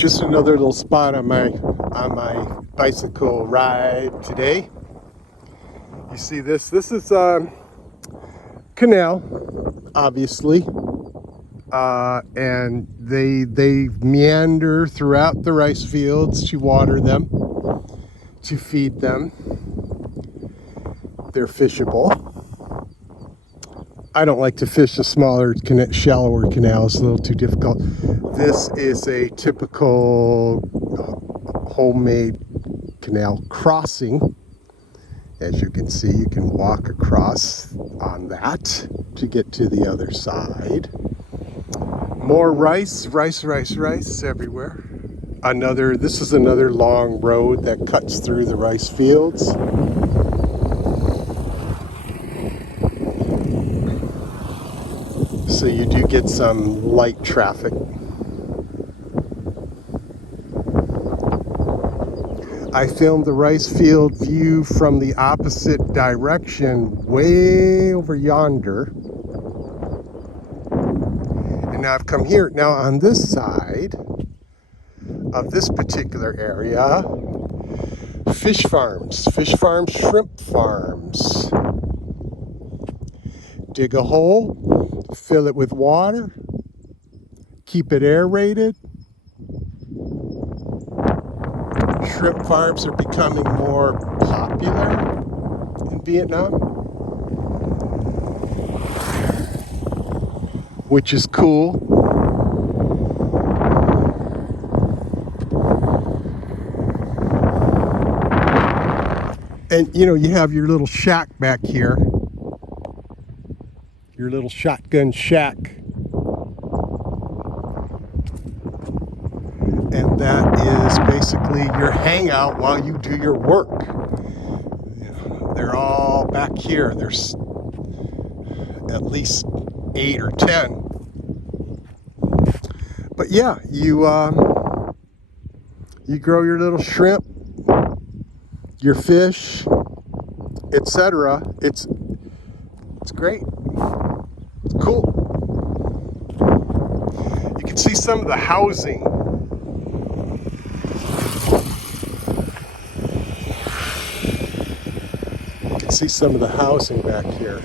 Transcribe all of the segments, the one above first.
Just another little spot on my bicycle ride today. You see this? This is a canal, obviously, and they meander throughout the rice fields to water them, to feed them. They're fishable. I don't like to fish the smaller, shallower canals, a little too difficult. This is a typical homemade canal crossing. As you can see, you can walk across on that to get to the other side. More rice everywhere. This is another long road that cuts through the rice fields. So you do get some light traffic. I filmed the rice field view from the opposite direction, way over yonder. And now I've come here. Now on this side of this particular area, fish farms, shrimp farms. Dig a hole, fill it with water, keep it aerated. Shrimp farms are becoming more popular in Vietnam, which is cool. And you know, you have your little shack back here, your little shotgun shack. And that is basically your hangout while you do your work. You know, they're all back here. There's at least 8 or 10. But yeah, you grow your little shrimp, your fish, etc. It's great. It's cool. You can see some of the housing. See some of the housing back here.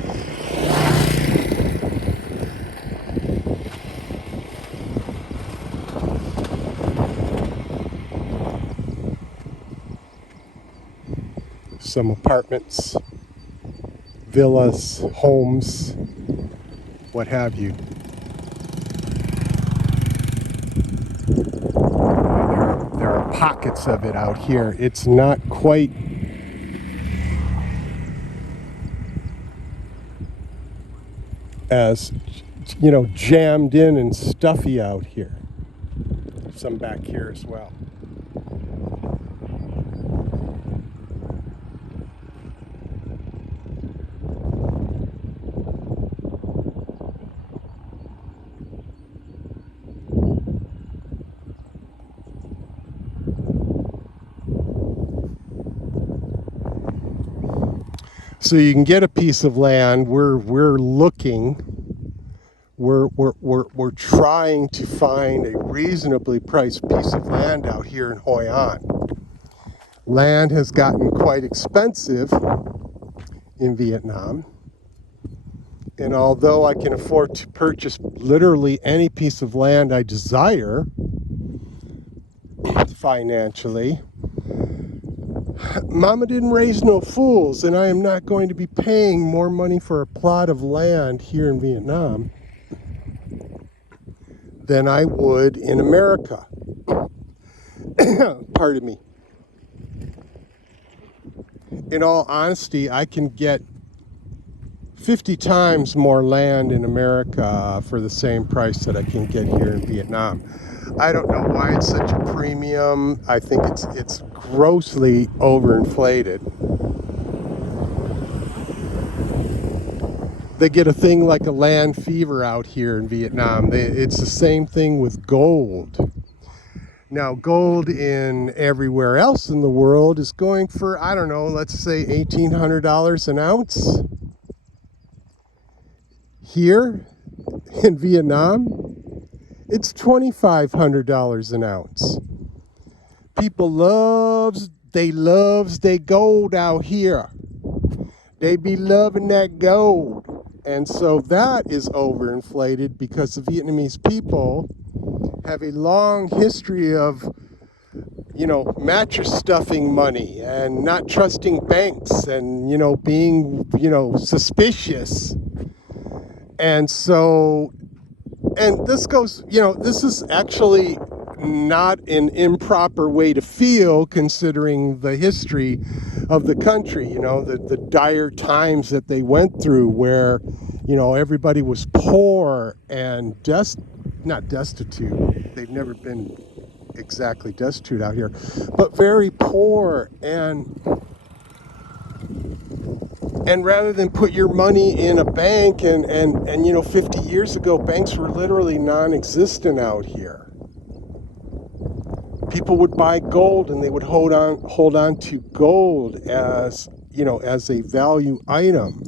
Some apartments, villas, homes, what have you. There are pockets of it out here. It's not quite as, you know, jammed in and stuffy out here. Some back here as well. So you can get a piece of land. We're trying to find a reasonably priced piece of land out here in Hoi An. Land has gotten quite expensive in Vietnam. And although I can afford to purchase literally any piece of land I desire financially, Mama didn't raise no fools, and I am not going to be paying more money for a plot of land here in Vietnam than I would in America. Pardon me. In all honesty, I can get 50 times more land in America for the same price that I can get here in Vietnam. I don't know why it's such a premium. I think it's grossly overinflated. They get a thing like a land fever out here in Vietnam. It's the same thing with gold. Now, gold in everywhere else in the world is going for, I don't know, let's say $1,800 an ounce. Here in Vietnam, it's $2,500 an ounce. people loves they gold out here. They be loving that gold. And so that is overinflated because the Vietnamese people have a long history of, mattress stuffing money and not trusting banks and, being, suspicious. And so, and this goes, this is actually not an improper way to feel considering the history of the country, the dire times that they went through where, everybody was poor and not destitute. They've never been exactly destitute out here, but very poor. And rather than put your money in a bank and 50 years ago, banks were literally non-existent out here. People would buy gold and they would hold on to gold as, as a value item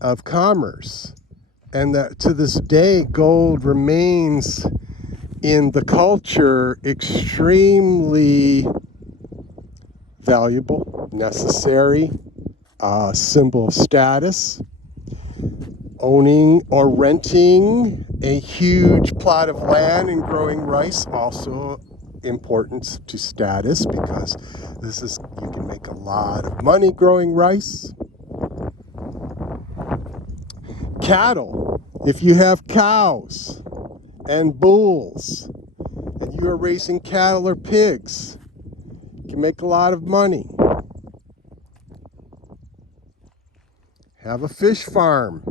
of commerce. And that to this day, gold remains in the culture extremely valuable, necessary, symbol of status. Owning or renting a huge plot of land and growing rice, also important to status because you can make a lot of money growing rice. Cattle, if you have cows and bulls and you are raising cattle or pigs, you can make a lot of money. Have a fish farm,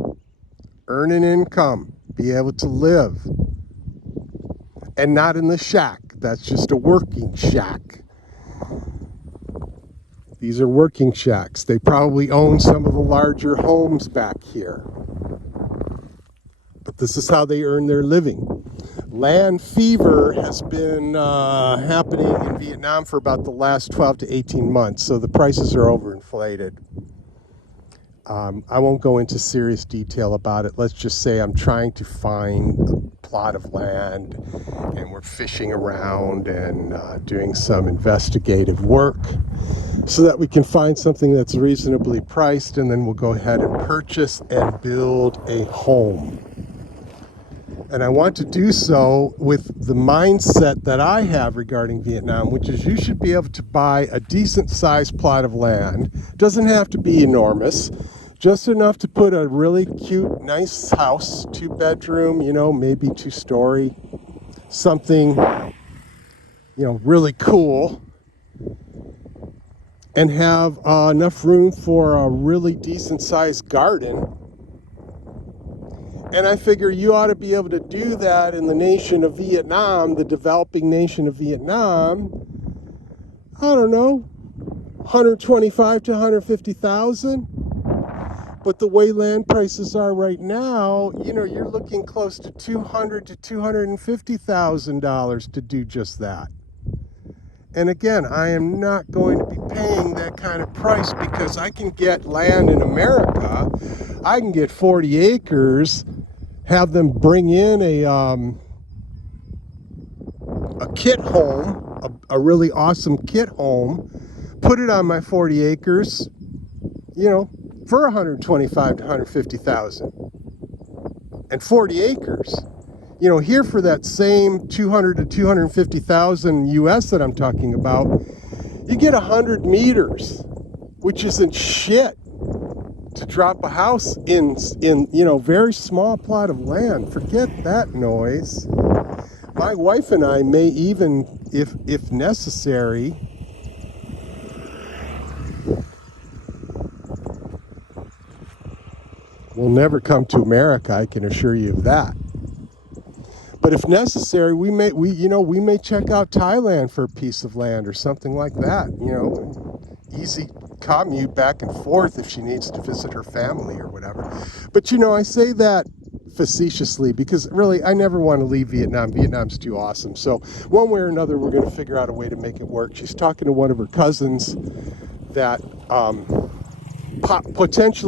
earn an income, be able to live, and not in the shack. That's just a working shack. These are working shacks. They probably own some of the larger homes back here. But this is how they earn their living. Land fever has been happening in Vietnam for about the last 12 to 18 months, so the prices are overinflated. I won't go into serious detail about it. Let's just say I'm trying to find a plot of land and we're fishing around and doing some investigative work so that we can find something that's reasonably priced, and then we'll go ahead and purchase and build a home. And I want to do so with the mindset that I have regarding Vietnam, which is you should be able to buy a decent sized plot of land. Doesn't have to be enormous, just enough to put a really cute, nice house, 2-bedroom, maybe 2-story, something, really cool, and have enough room for a really decent sized garden. And I figure you ought to be able to do that in the nation of Vietnam, the developing nation of Vietnam. I don't know, 125 to 150,000. But the way land prices are right now, you're looking close to $200,000 to $250,000 to do just that. And again, I am not going to be paying that kind of price because I can get land in America. I can get 40 acres, have them bring in a kit home, a really awesome kit home, put it on my 40 acres, for 125 to 150,000. And 40 acres. Here for that same 200 to 250,000 US that I'm talking about, you get 100 meters, which isn't shit to drop a house in very small plot of land. Forget that noise. My wife and I may even, if necessary, we'll never come to America, I can assure you of that. But if necessary, we may check out Thailand for a piece of land or something like that. Easy commute back and forth if she needs to visit her family or whatever. But I say that facetiously because really I never want to leave Vietnam. Vietnam's too awesome. So one way or another, we're going to figure out a way to make it work. She's talking to one of her cousins that potentially